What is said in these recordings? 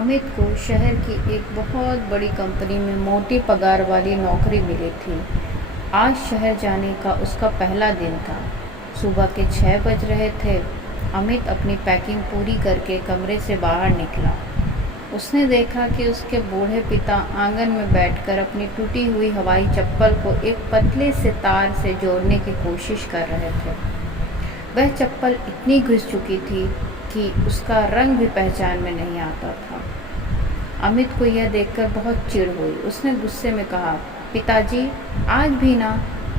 अमित को शहर की एक बहुत बड़ी कंपनी में मोटी पगार वाली नौकरी मिली थी। आज शहर जाने का उसका पहला दिन था। सुबह के 6 बज रहे थे। अमित अपनी पैकिंग पूरी करके कमरे से बाहर निकला। उसने देखा कि उसके बूढ़े पिता आंगन में बैठकर अपनी टूटी हुई हवाई चप्पल को एक पतले से तार से जोड़ने की कोशिश कर रहे थे। वह चप्पल इतनी घिस चुकी थी कि उसका रंग भी पहचान में नहीं आता था। अमित को यह देखकर बहुत चिढ़ हुई। उसने गुस्से में कहा, पिताजी, आज भी ना,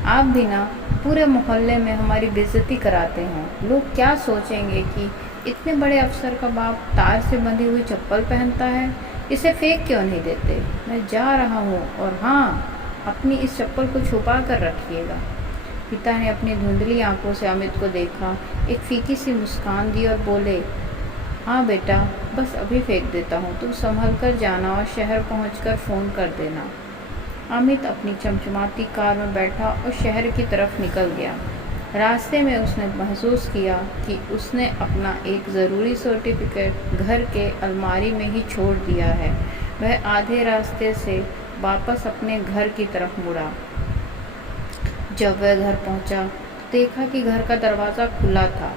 आप भी ना, पूरे मोहल्ले में हमारी बेइज्जती कराते हैं। लोग क्या सोचेंगे कि इतने बड़े अफसर का बाप तार से बंधी हुई चप्पल पहनता है। इसे फेंक क्यों नहीं देते? मैं जा रहा हूँ, और हाँ, अपनी इस चप्पल को छुपा कर रखिएगा। पिता ने अपनी धुंधली आंखों से अमित को देखा, एक फीकी सी मुस्कान दी और बोले, हाँ बेटा, बस अभी फेंक देता हूँ, तुम संभल कर जाना और शहर पहुँचकर फ़ोन कर देना। अमित अपनी चमचमाती कार में बैठा और शहर की तरफ निकल गया। रास्ते में उसने महसूस किया कि उसने अपना एक ज़रूरी सर्टिफिकेट घर के अलमारी में ही छोड़ दिया है। वह आधे रास्ते से वापस अपने घर की तरफ मुड़ा। जब वह घर पहुंचा, देखा कि घर का दरवाज़ा खुला था।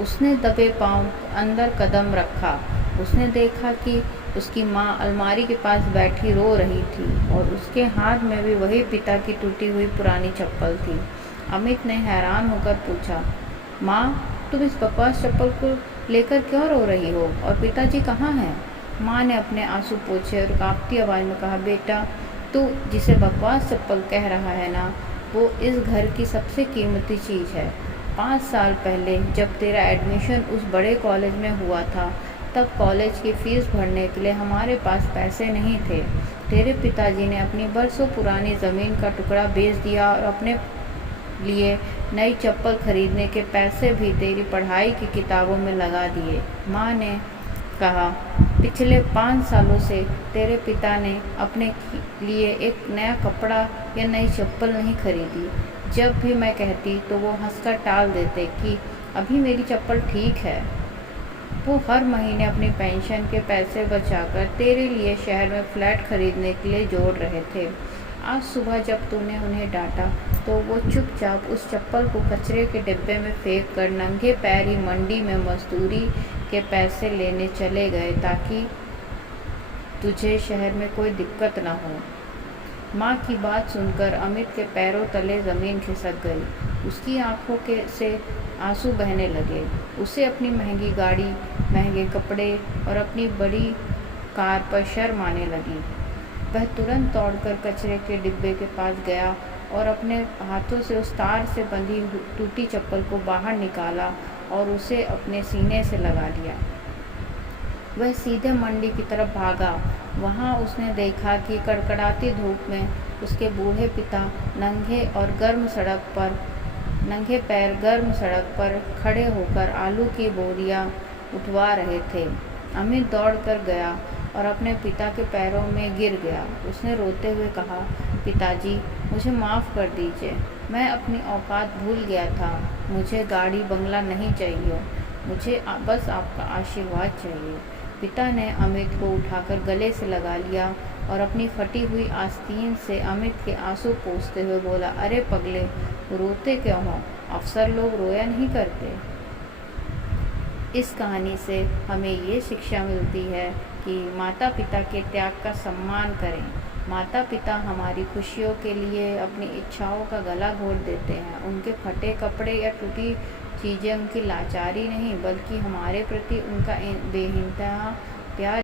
उसने दबे पांव अंदर कदम रखा। उसने देखा कि उसकी माँ अलमारी के पास बैठी रो रही थी और उसके हाथ में भी वही पिता की टूटी हुई पुरानी चप्पल थी। अमित ने हैरान होकर पूछा, माँ, तुम इस बकवास चप्पल को लेकर क्यों रो रही हो, और पिताजी कहाँ हैं? माँ ने अपने आंसू पोंछे और कांपती आवाज़ में कहा, बेटा, तू जिसे बकवास चप्पल कह रहा है ना, वो इस घर की सबसे कीमती चीज़ है। 5 साल पहले जब तेरा एडमिशन उस बड़े कॉलेज में हुआ था, तब कॉलेज की फ़ीस भरने के लिए हमारे पास पैसे नहीं थे। तेरे पिताजी ने अपनी बरसों पुरानी ज़मीन का टुकड़ा बेच दिया और अपने लिए नई चप्पल खरीदने के पैसे भी तेरी पढ़ाई की किताबों में लगा दिए। माँ ने कहा, पिछले 5 सालों से तेरे पिता ने अपने लिए एक नया कपड़ा या नई चप्पल नहीं खरीदी। जब भी मैं कहती तो वो हंसकर टाल देते कि अभी मेरी चप्पल ठीक है। वो हर महीने अपनी पेंशन के पैसे बचाकर तेरे लिए शहर में फ्लैट खरीदने के लिए जोड़ रहे थे। आज सुबह जब तूने उन्हें डांटा तो वो चुपचाप उस चप्पल को कचरे के डिब्बे में फेंक कर नंगे पैर ही मंडी में मजदूरी के पैसे लेने चले गए, ताकि तुझे शहर में कोई दिक्कत ना हो। माँ की बात सुनकर अमित के पैरों तले ज़मीन खिसक गई। उसकी आंखों के से आंसू बहने लगे। उसे अपनी महंगी गाड़ी, महंगे कपड़े और अपनी बड़ी कार पर शर्म आने लगी। वह तुरंत दौड़कर कचरे के डिब्बे के पास गया और अपने हाथों से उस तार से बंधी टूटी चप्पल को बाहर निकाला और उसे अपने सीने से लगा लिया। वह सीधे मंडी की तरफ भागा। वहाँ उसने देखा कि कड़कड़ाती धूप में उसके बूढ़े पिता नंगे पैर गर्म सड़क पर खड़े होकर आलू की बोरियां उठवा रहे थे। अमित दौड़कर गया और अपने पिता के पैरों में गिर गया। उसने रोते हुए कहा, पिताजी, मुझे माफ़ कर दीजिए। मैं अपनी औकात भूल गया था। मुझे गाड़ी बंगला नहीं चाहिए, मुझे बस आपका आशीर्वाद चाहिए। पिता ने अमित को उठाकर गले से लगा लिया और अपनी फटी हुई आस्तीन से अमित के आंसू पोंछते हुए बोला, अरे पगले, रोते क्यों हो? अफसर लोग रोया नहीं करते। इस कहानी से हमें ये शिक्षा मिलती है कि माता पिता के त्याग का सम्मान करें। माता पिता हमारी खुशियों के लिए अपनी इच्छाओं का गला घोट देते हैं। उनके फटे कपड़े या टूटी चीज़ें उनकी लाचारी नहीं, बल्कि हमारे प्रति उनका बेइंतहा प्यार